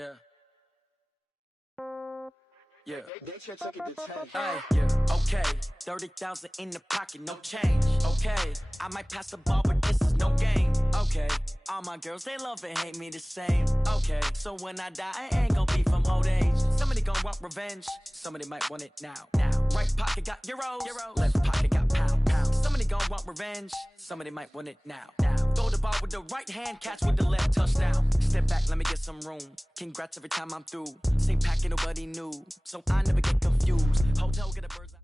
Yeah. Yeah. Okay, 30,000 in the pocket, no change. Okay, I might pass the ball, but this is no game. Okay, all my girls, they love and hate me the same. Okay, so when I die, I ain't gonna be from old age. Somebody gonna want revenge, somebody might want it now. Right pocket got euros, left pocket got pounds. Somebody gonna want revenge, somebody might want it now. Throw the ball with the right hand, catch with the left, touchdown. Step back, let me get some room. Congrats every time I'm through. Same packet, nobody knew, so I never get confused. Hotel, get a bird's eye.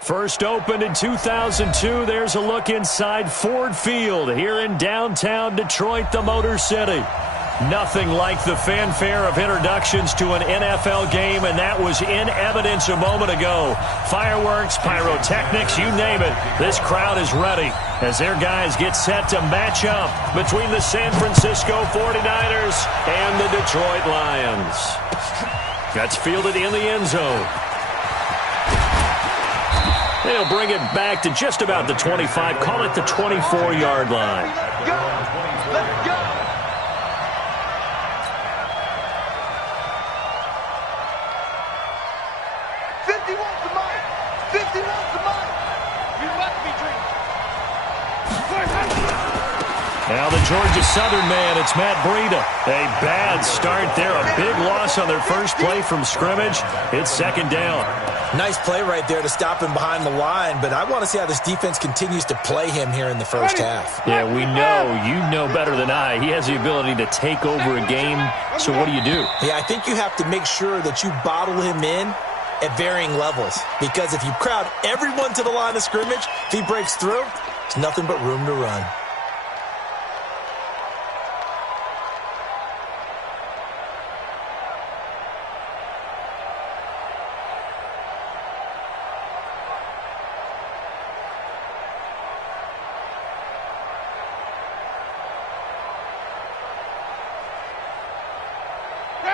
First opened in 2002. There's a look inside Ford Field here in downtown Detroit, the Motor City. Nothing like the fanfare of introductions to an NFL game, and that was in evidence a moment ago. Fireworks, pyrotechnics, you name it. This crowd is ready as their guys get set to match up between the San Francisco 49ers and the Detroit Lions. That's fielded in the end zone. They'll bring it back to just about the 25, call it the 24-yard line. Let's go! Let's go! Now the Georgia Southern man, it's Matt Breida. A bad start there, a big loss on their first play from scrimmage. It's second down. Nice play right there to stop him behind the line, but I want to see how this defense continues to play him here in the first half. Yeah, we know, you know better than I. He has the ability to take over a game, so what do you do? Yeah, I think you have to make sure that you bottle him in at varying levels, because if you crowd everyone to the line of scrimmage, if he breaks through, there's nothing but room to run.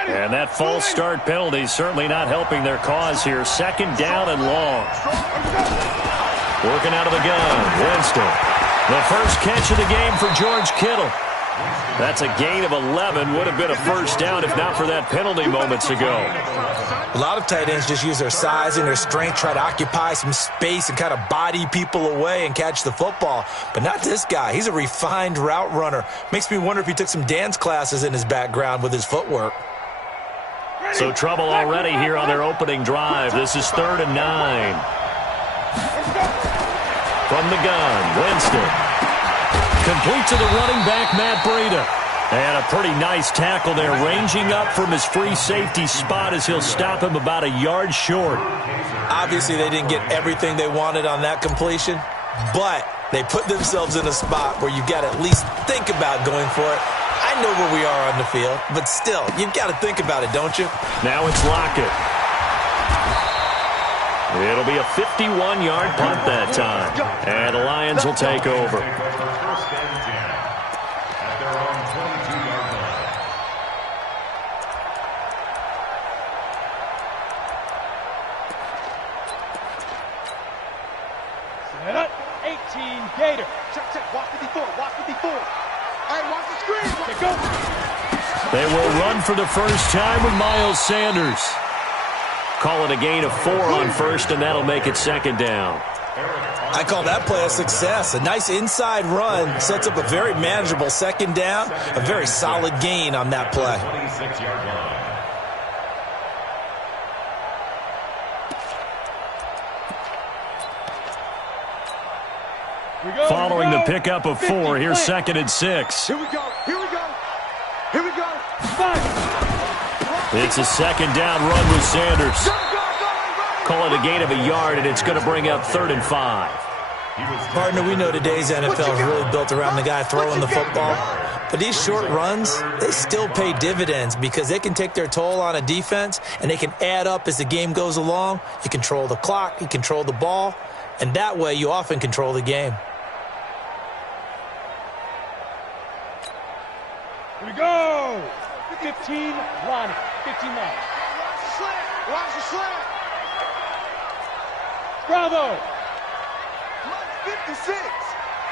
And that false start penalty certainly not helping their cause here. Second down and long. Working out of the gun, Winston. The first catch of the game for George Kittle. That's a gain of 11. Would have been a first down if not for that penalty moments ago. A lot of tight ends just use their size and their strength, try to occupy some space and kind of body people away and catch the football. But not this guy. He's a refined route runner. Makes me wonder if he took some dance classes in his background with his footwork. So trouble already here on their opening drive. This is 3rd and 9. From the gun, Winston. Complete to the running back, Matt Breida. And a pretty nice tackle there, ranging up from his free safety spot as he'll stop him about a yard short. Obviously, they didn't get everything they wanted on that completion, but they put themselves in a spot where you've got to at least think about going for it. I know where we are on the field, but still, you've got to think about it, don't you? Now it's Lockett. It'll be a 51-yard punt that time, and the Lions will take over. Set up, 18, Gator. Check, walk 54, walk 54. All right, watch the screen. Okay, go. They will run for the first time with Miles Sanders. Call it a gain of 4 on first, and that'll make it second down. I call that play a success. A nice inside run sets up a very manageable second down, a very solid gain on that play. Following the pickup of 4, here's 2nd and 6. Here we go, here we go, here we go. 5. It's a second down run with Sanders. Call it a gain of a yard, and it's going to bring up 3rd and 5. Partner, we know today's NFL is really built around the guy throwing the football. But these short runs, they still pay dividends because they can take their toll on a defense, and they can add up as the game goes along. You control the clock, you control the ball, and that way you often control the game. Here we go. 15, Lonnie. 15 line. Watch the slant. Watch the slant. Bravo. Mike's 56.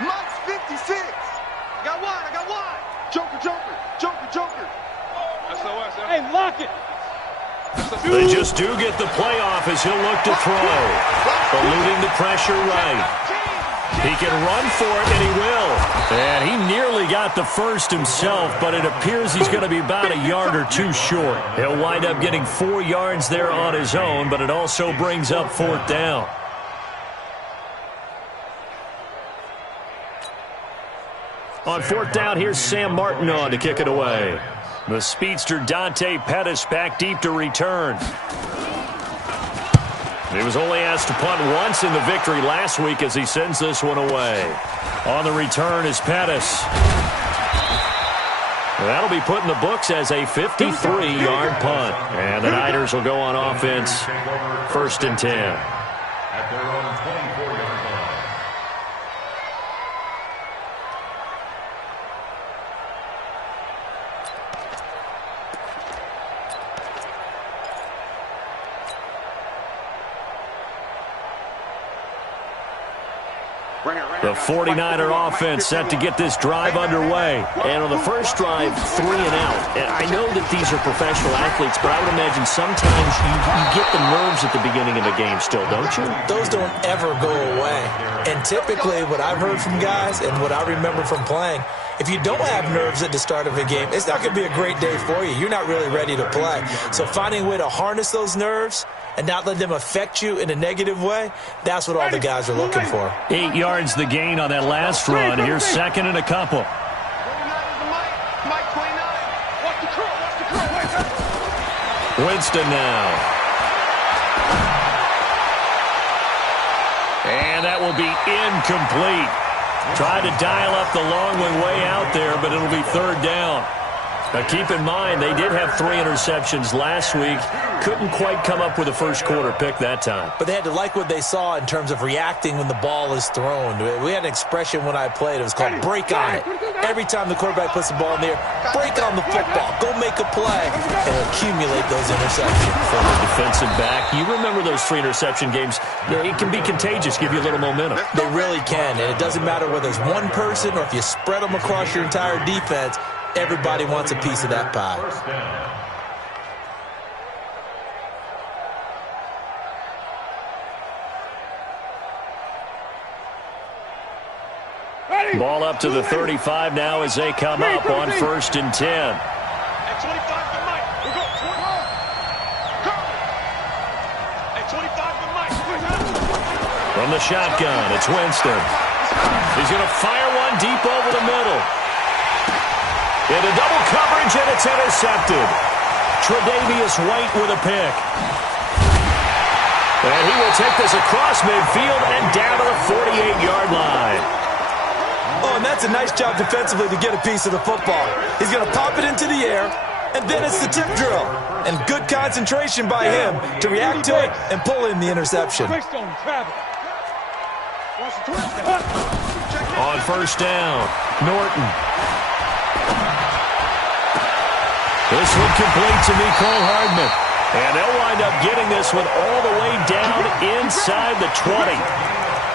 Mike's 56. I got one. Joker, joker, joker, joker. SOS. Hey, lock it. They just do get the playoff as he'll look to throw. Eluding the pressure right. He can run for it, and he will. And he nearly got the first himself, but it appears he's going to be about a yard or two short. He'll wind up getting 4 yards there on his own, but it also brings up 4th down. On 4th down, here's Sam Martin on to kick it away. The speedster Dante Pettis back deep to return. He was only asked to punt once in the victory last week as he sends this one away. On the return is Pettis. That'll be put in the books as a 53-yard punt. And the Niners will go on offense, 1st and 10. At their own 24-yard line. The 49er offense set to get this drive underway. And on the first drive, 3 and out. And I know that these are professional athletes, but I would imagine sometimes you get the nerves at the beginning of a game still, don't you? Those don't ever go away. And typically what I've heard from guys and what I remember from playing, if you don't have nerves at the start of a game, it's not going to be a great day for you. You're not really ready to play. So finding a way to harness those nerves and not let them affect you in a negative way, that's what all the guys are looking for. 8 yards the gain on that last run. Here's 2nd and a couple. Winston now. And that will be incomplete. Tried to dial up the long way out there, but it'll be 3rd down. Now, keep in mind, they did have 3 interceptions last week. Couldn't quite come up with a first quarter pick that time. But they had to like what they saw in terms of reacting when the ball is thrown. We had an expression when I played. It was called break on it. Every time the quarterback puts the ball in the air, break on the football. Go make a play and accumulate those interceptions. For the defensive back, you remember those 3 interception games. It can be contagious, give you a little momentum. They really can, and it doesn't matter whether it's one person or if you spread them across your entire defense. Everybody wants a piece of that pie. Ball up to the 35 now as they come up on 1st and 10. At 25 to Mike. We're going 20. Go. At 25 to Mike. From the shotgun, it's Winston. He's going to fire one deep over the middle. Into double coverage, and it's intercepted. Tre'Davious White with a pick. And he will take this across midfield and down to the 48-yard line. Oh, and that's a nice job defensively to get a piece of the football. He's going to pop it into the air, and then it's the tip drill. And good concentration by him to react to it and pull in the interception. On 1st down, Norton. This one complete to Mecole Hardman. And they'll wind up getting this one all the way down inside the 20.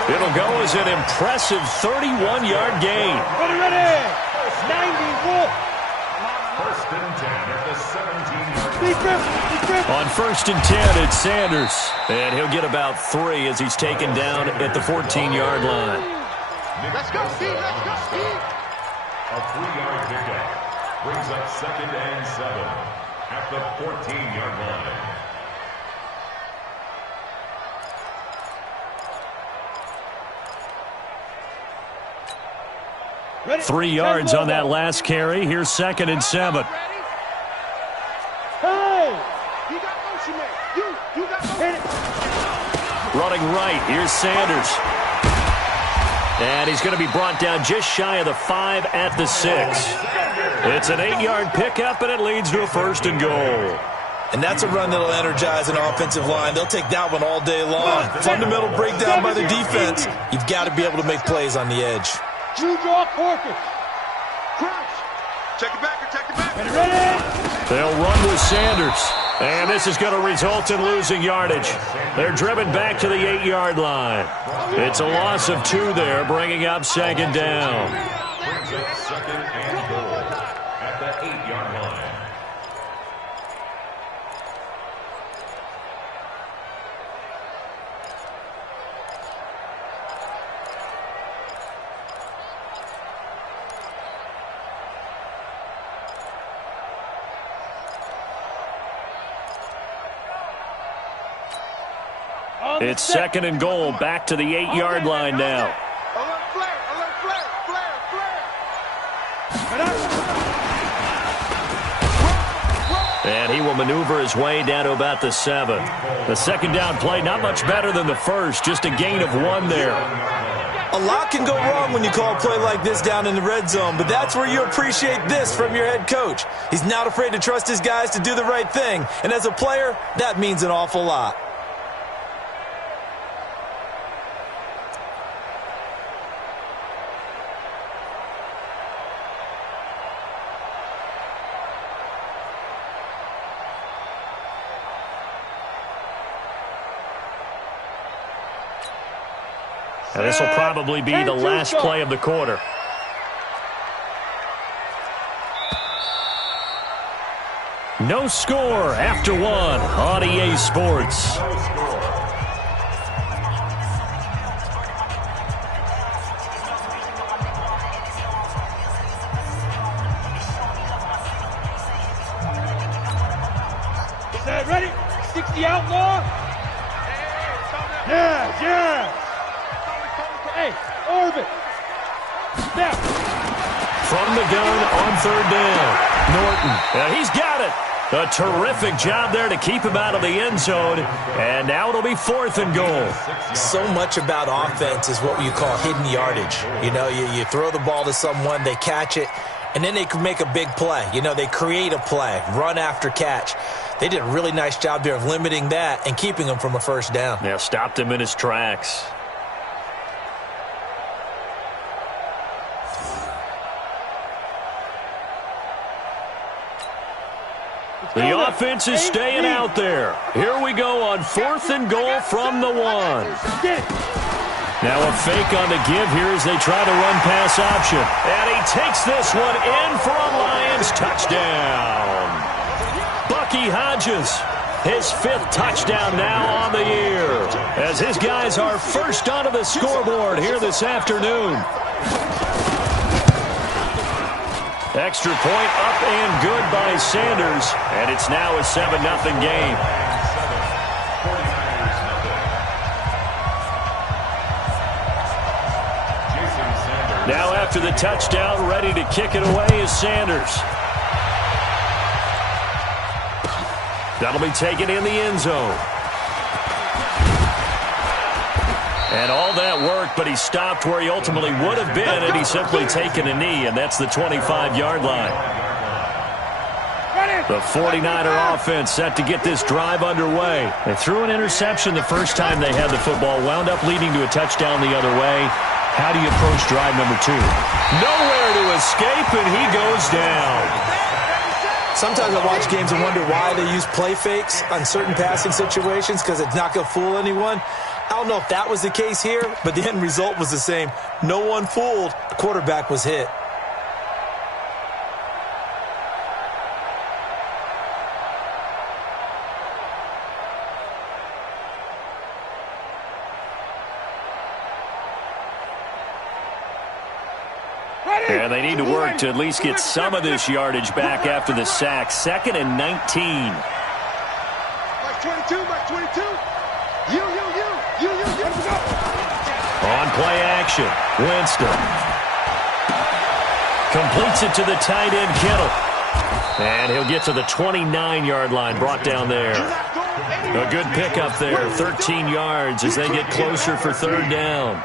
It'll go as an impressive 31-yard gain. Ready. 91. 1st and 10 at the 17-yard line. On 1st and 10, it's Sanders. And he'll get about 3 as he's taken down at the 14-yard line. Let's go, Steve. Let's go, Steve. A 3-yard pickup brings up 2nd and 7 at the 14-yard line. Ready. 3 yards on that last carry. Here's 2nd and 7. Hey. You got motion, man. You got motion. Running right, here's Sanders. And he's going to be brought down just shy of the 5 at the 6. It's an 8-yard pickup, and it leads to a 1st and goal. And that's a run that'll energize an offensive line. They'll take that one all day long. Fundamental breakdown by the defense. You've got to be able to make plays on the edge. Juju Corpus. Crouch. Check it back. And ready. They'll run with Sanders. And this is going to result in losing yardage. They're driven back to the 8-yard line. It's a loss of 2 there, bringing up 2nd down. It's second and goal, back to the 8-yard line now. And he will maneuver his way down to about the 7. The second down play, not much better than the first, just a gain of 1 there. A lot can go wrong when you call a play like this down in the red zone, but that's where you appreciate this from your head coach. He's not afraid to trust his guys to do the right thing, and as a player, that means an awful lot. And this will probably be the last play of the quarter. No score after 1 on EA Sports. Is that ready? 60 outlaw? Yeah. Hey, orbit. Snap. From the gun on third down, Norton. He's got it. A terrific job there to keep him out of the end zone. And now it'll be 4th and goal. So much about offense is what you call hidden yardage. You know, you throw the ball to someone, they catch it, and then they can make a big play. You know, they create a play, run after catch. They did a really nice job there of limiting that and keeping him from a first down. Yeah, stopped him in his tracks. The offense is staying out there. Here we go on 4th and goal from the 1. Now a fake on the give here as they try to run pass option. And he takes this one in for a Lions touchdown. Bucky Hodges, his 5th touchdown now on the year, as his guys are first onto the scoreboard here this afternoon. Extra point up and good by Sanders, and it's now a 7-0 game. Now after the touchdown, ready to kick it away is Sanders. That'll be taken in the end zone. And all that worked, but he stopped where he ultimately would have been, and he's simply taken a knee, and that's the 25-yard line. The 49er offense set to get this drive underway. They threw an interception the first time they had the football, wound up leading to a touchdown the other way. How do you approach drive number 2? Nowhere to escape, and he goes down. Sometimes I watch games and wonder why they use play fakes on certain passing situations, because it's not going to fool anyone. I don't know if that was the case here, but the end result was the same. No one fooled. The quarterback was hit. And they need to work to at least get some of this yardage back after the sack. 2nd and 19. Mike 22, Mike 22. You. On play action, Winston completes it to the tight end, Kittle. And he'll get to the 29-yard line, brought down there. A good pickup there, 13 yards as they get closer for 3rd down.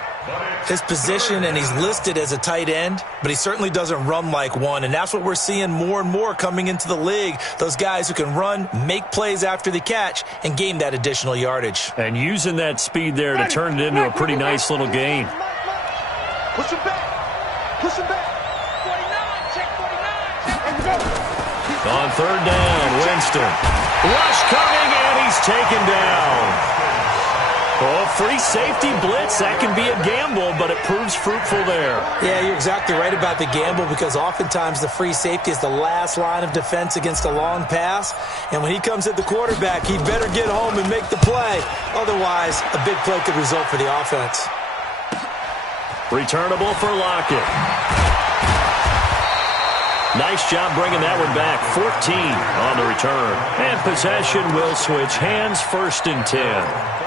His position, and he's listed as a tight end, but he certainly doesn't run like one, and that's what we're seeing more and more coming into the league. Those guys who can run, make plays after the catch, and gain that additional yardage. And using that speed there to turn it into a pretty nice little game. Push him back. 49, check 49. On 3rd down, Winston. Rush coming, and he's taken down. Oh, free safety blitz, that can be a gamble, but it proves fruitful there. Yeah, you're exactly right about the gamble, because oftentimes the free safety is the last line of defense against a long pass. And when he comes at the quarterback, he'd better get home and make the play. Otherwise, a big play could result for the offense. Returnable for Lockett. Nice job bringing that one back. 14 on the return. And possession will switch hands, 1st and 10.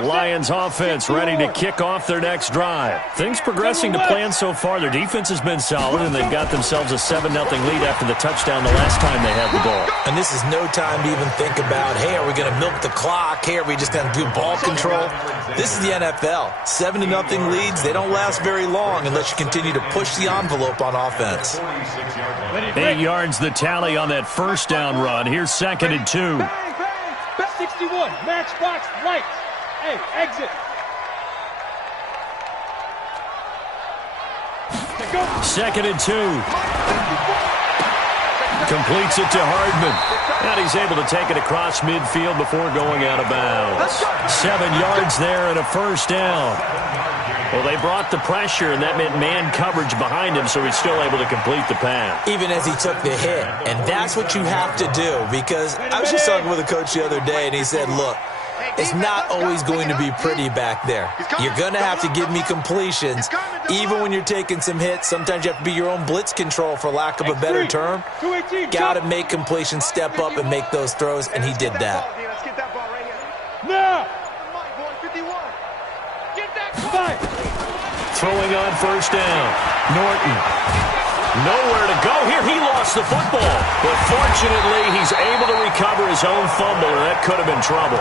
Lions offense ready to kick off their next drive. Things progressing to plan so far. Their defense has been solid, and they've got themselves a 7-0 lead after the touchdown the last time they had the ball. And this is no time to even think about, hey, are we going to milk the clock? Hey, are we just going to do ball control? This is the NFL. 7-0 leads, they don't last very long unless you continue to push the envelope on offense. 8 yards the tally on that first down run. Here's 2nd and 2. Bang, bang. 61, matchbox lights. Hey, exit. Go. 2nd and 2. Completes it to Hardman. And he's able to take it across midfield before going out of bounds. 7 yards there and a first down. Well, they brought the pressure, and that meant man coverage behind him, so he's still able to complete the pass. Even as he took the hit. And that's what you have to do, because I was just talking with a coach the other day, and he said, look, it's not always going to be pretty back there. You're going to have to give me completions. Even when you're taking some hits, sometimes you have to be your own blitz control, for lack of a better term. Got to make completions, step up, and make those throws, and he did that. No. Throwing on first down. Norton. Nowhere to go here. He lost the football. But fortunately, he's able to recover his own fumble, or that could have been trouble.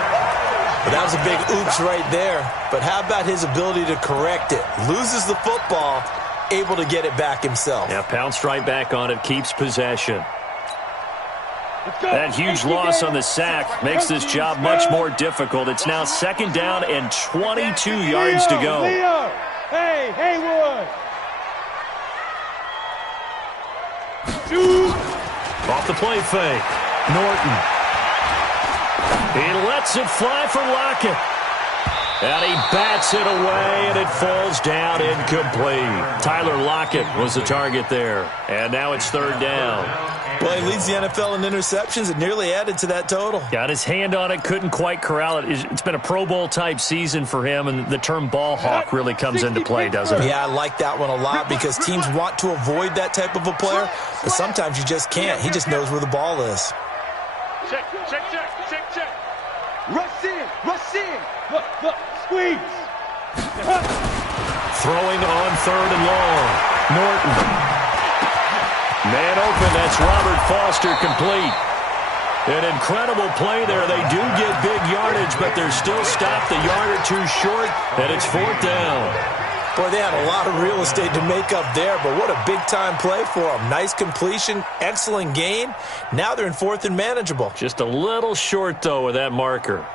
But that was a big oops right there. But how about his ability to correct it? Loses the football, able to get it back himself. Yeah, pounced right back on it, keeps possession. That huge loss on the sack makes this job much more difficult. It's now 2nd down and 22 yards to go. Leo. Hey, Haywood. Off the play fake. Norton. He lets it fly for Lockett. And he bats it away, and it falls down incomplete. Tyler Lockett was the target there. And now it's 3rd down. Well, he leads the NFL in interceptions and nearly added to that total. Got his hand on it, couldn't quite corral it. It's been a Pro Bowl-type season for him, and the term ball hawk really comes into play, doesn't it? Yeah, I like that one a lot because teams want to avoid that type of a player, but sometimes you just can't. He just knows where the ball is. Check. Rush in. Look, squeeze. Throwing on 3rd and long. Norton. Man open, that's Robert Foster, complete. An incredible play there. They do get big yardage, but they're still stopped a yard or two short, and it's 4th down. Boy, they had a lot of real estate to make up there, but what a big-time play for them. Nice completion, excellent gain. Now they're in 4th and manageable. Just a little short, though, with that marker.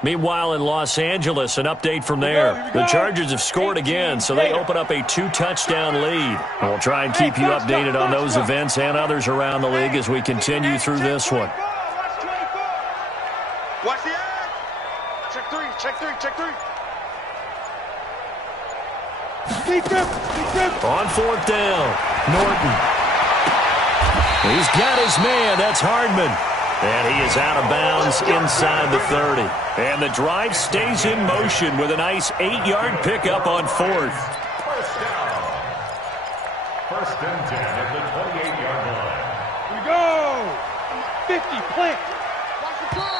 Meanwhile, in Los Angeles, an update from there. The Chargers have scored again, so they open up a 2-touchdown lead. And we'll try and keep you updated on those events and others around the league as we continue through this one. Watch the eye. Check three. On 4th down, Norton. He's got his man. That's Hardman. And he is out of bounds inside the 30. And the drive stays in motion with a nice 8-yard pickup on 4th. First down. 1st and 10 at the 28-yard line. Here we go. 50, plant.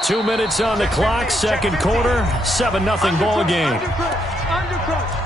2 minutes on the clock, 2nd quarter, 7-0 ball game. Undercross.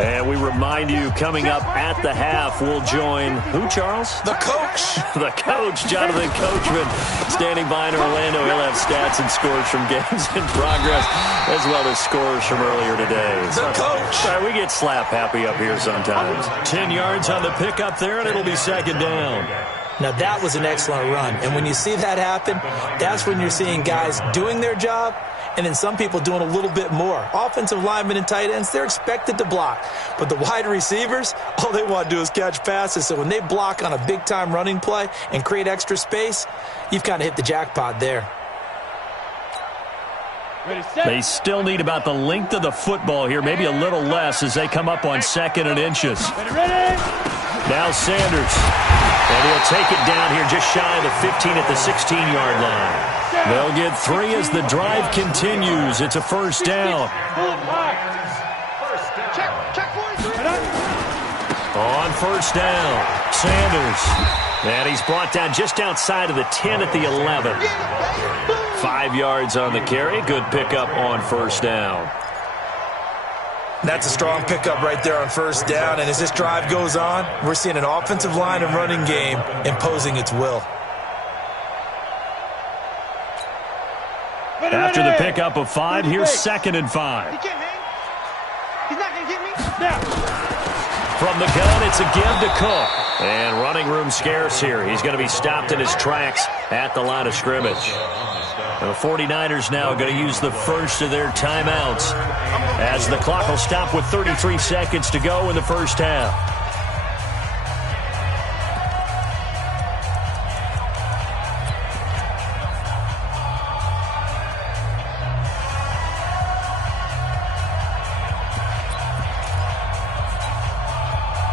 And we remind you, coming up at the half, we'll join who, Charles? The coach. The coach, Jonathan Coachman, standing by in Orlando. He'll have stats and scores from games in progress, as well as scores from earlier today. The coach. Sorry, we get slap happy up here sometimes. 10 yards on the pickup there, and it'll be 2nd down. Now, that was an excellent run. And when you see that happen, that's when you're seeing guys doing their job and then some people doing a little bit more. Offensive linemen and tight ends, they're expected to block. But the wide receivers, all they want to do is catch passes. So when they block on a big-time running play and create extra space, you've kind of hit the jackpot there. They still need about the length of the football here, maybe a little less as they come up on 2nd and inches. Now Sanders. And he'll take it down here just shy of the 15 at the 16-yard line. They'll get 3 as the drive continues. It's a 1st down. Check 43. On first down, Sanders. And he's brought down just outside of the 10 at the 11. 5 yards on the carry. Good pickup on first down. That's a strong pickup right there on first down. And as this drive goes on, we're seeing an offensive line and running game imposing its will. After the pickup of 5, here's 2nd and 5. He can't hang. He's not going to get me. Now. From the gun, it's a give to Cook. And running room scarce here. He's going to be stopped in his tracks at the line of scrimmage. The 49ers now going to use the first of their timeouts as the clock will stop with 33 seconds to go in the first half.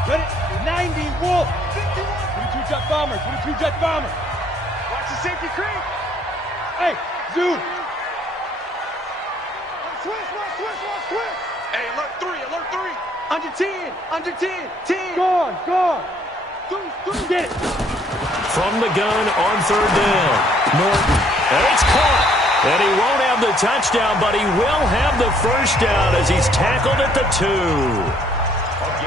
Ready? 90 Wolf. 22 jet bomber. 22 jet bomber. Watch the safety creep. Hey, zoom. Switch. Hey, alert 3. Under 10. 10. Gone. Get it. From the gun on third down, Norton. And it's caught. And he won't have the touchdown, but he will have the first down as he's tackled at the 2.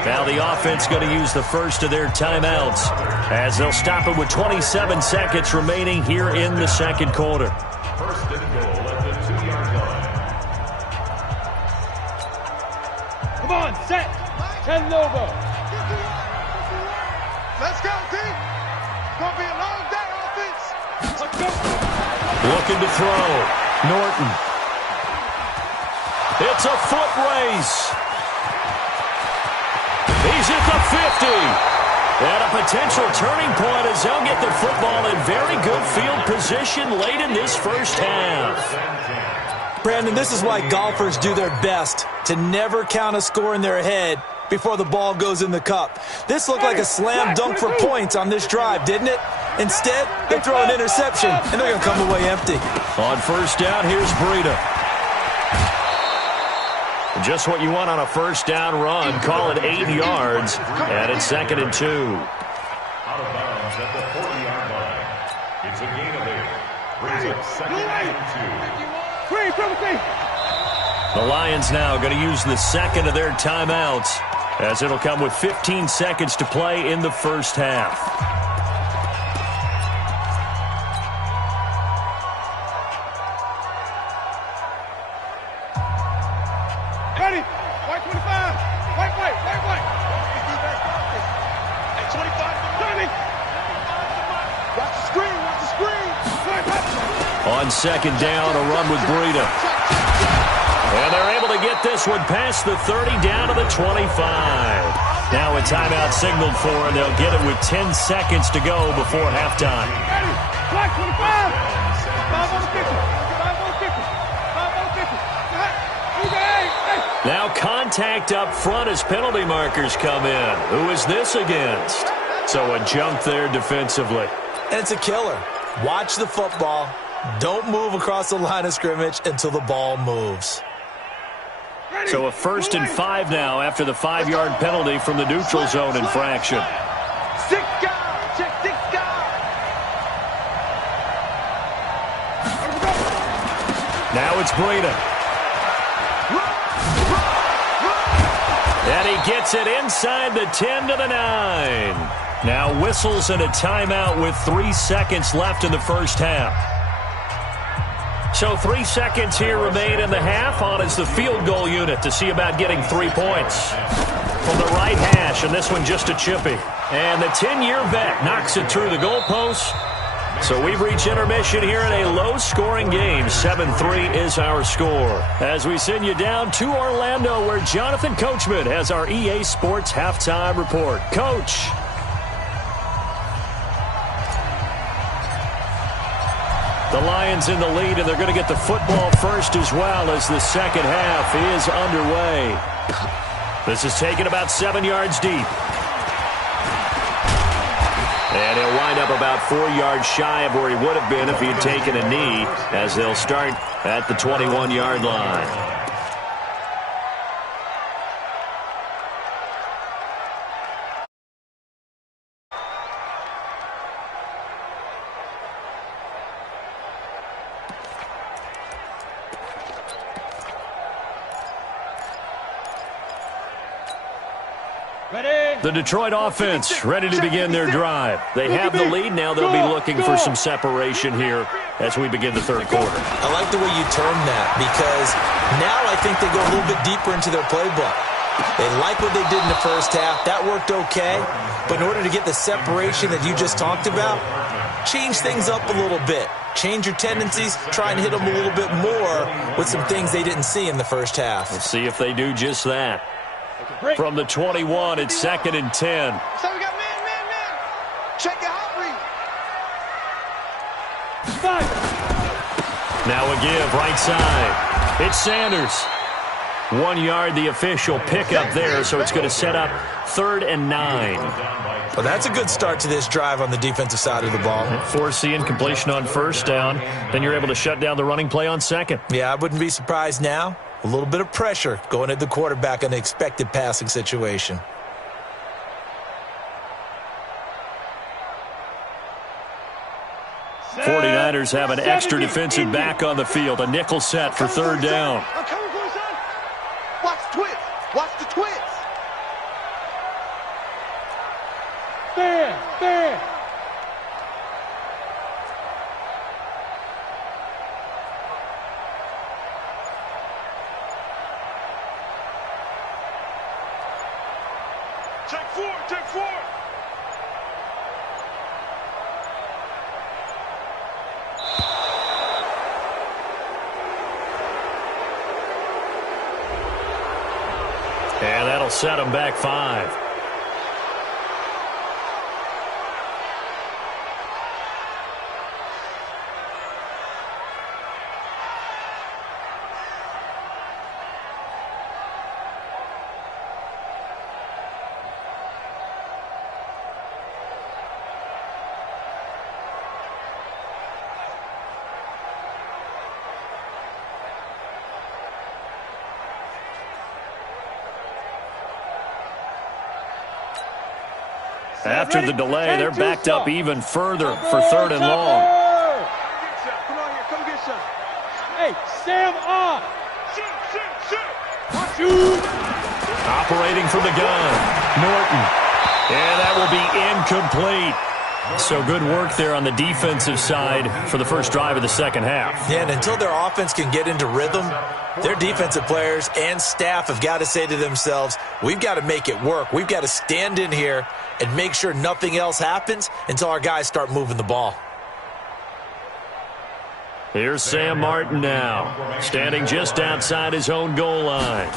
Now the offense going to use the first of their timeouts as they'll stop it with 27 seconds remaining here in the second quarter. First and goal at the 2-yard line. Come on, set. 10 Lobo. Let's go, team. It's going to be a long day, offense. Let's go. Looking to throw. Norton. It's a foot race. He's at the 50. And a potential turning point as they'll get the football in very good field position late in this first half. Brandon, this is why golfers do their best to never count a score in their head before the ball goes in the cup. This looked like a slam dunk for points on this drive, didn't it? Instead, they throw an interception, and they're going to come away empty. On first down, here's Breida. Just what you want on a first down run. Call it 8 yards, and it's 2nd and 2. Out of bounds at the 40-yard line. It's a gain of 8. Brings up 2nd and 2. The Lions now going to use the second of their timeouts as it'll come with 15 seconds to play in the first half. Ready? White 25. White. At 25. Turning. Watch the screen. On second down, a run with Breida. And they're able to get this one past the 30 down to the 25. Now a timeout signaled for, and they'll get it with 10 seconds to go before halftime. Ready? White 25. 5 on the 50. 5 on the 50. 5 on the 50. Now contact up front as penalty markers come in. Who is this against? So a jump there defensively. And it's a killer. Watch the football. Don't move across the line of scrimmage until the ball moves. So a 1st and 5 now after the 5-yard penalty from the neutral zone infraction. 6 guard. Check 6 guard. Now it's Breida. And he gets it inside the 10 to the 9. Now whistles and a timeout with 3 seconds left in the first half. So 3 seconds here remain in the half. On is the field goal unit to see about getting 3 points. From the right hash, and this one just a chippy. And the 10-year vet knocks it through the goalpost. So we've reached intermission here in a low-scoring game. 7-3 is our score. As we send you down to Orlando, where Jonathan Coachman has our EA Sports halftime report. Coach. The Lions in the lead, and they're going to get the football first as well as the second half is underway. This is taken about 7 yards deep. And he'll wind up about 4 yards shy of where he would have been if he had taken a knee, as they'll start at the 21-yard line. The Detroit offense ready to begin their drive. They have the lead. Now they'll be looking for some separation here as we begin the third quarter. I like the way you termed that, because now I think they go a little bit deeper into their playbook. They like what they did in the first half. That worked okay. But in order to get the separation that you just talked about, change things up a little bit. Change your tendencies. Try and hit them a little bit more with some things they didn't see in the first half. Let's see if they do just that. From the 21, it's 2nd and 10. So we got man. Check your hot read. Now a give, right side. It's Sanders. 1 yard, the official pickup there, so it's going to set up 3rd and 9. Well, that's a good start to this drive on the defensive side of the ball. Forcing completion on first down. Then you're able to shut down the running play on second. Yeah, I wouldn't be surprised now. A little bit of pressure going at the quarterback in the expected passing situation. Set. 49ers have an extra defensive back on the field. A nickel set for 3rd down. I'm coming for you, son. Watch the twist. Watch the twist. Stand. Check four. And that'll set them back 5. After the delay, they're backed up even further for 3rd and long. Come on here. Come get some. Hey, Sam on. Shoot. Operating from the gun, Norton. And that will be incomplete. So good work there on the defensive side for the first drive of the second half. Yeah, and until their offense can get into rhythm, their defensive players and staff have got to say to themselves, we've got to make it work. We've got to stand in here and make sure nothing else happens until our guys start moving the ball. Here's Sam Martin now, standing just outside his own goal line.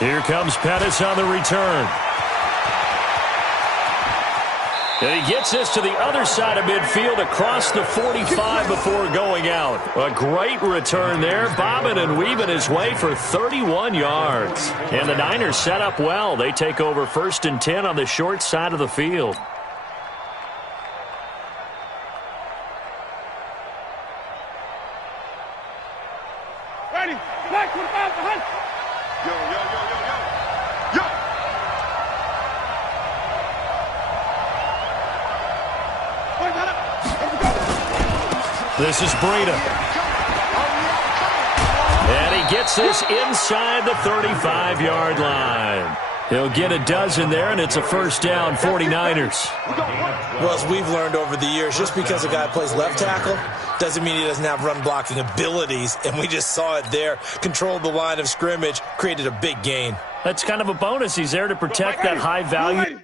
Here comes Pettis on the return. And he gets this to the other side of midfield across the 45 before going out. A great return there, bobbing and weaving his way for 31 yards. And the Niners set up well. They take over 1st and 10 on the short side of the field. Ready. Black 25 behind. Yo. This is Breida. And he gets this inside the 35-yard line. He'll get a dozen there, and it's a first down, 49ers. Well, as we've learned over the years, just because a guy plays left tackle doesn't mean he doesn't have run-blocking abilities, and we just saw it there. Controlled the line of scrimmage, created a big gain. That's kind of a bonus. He's there to protect that high value.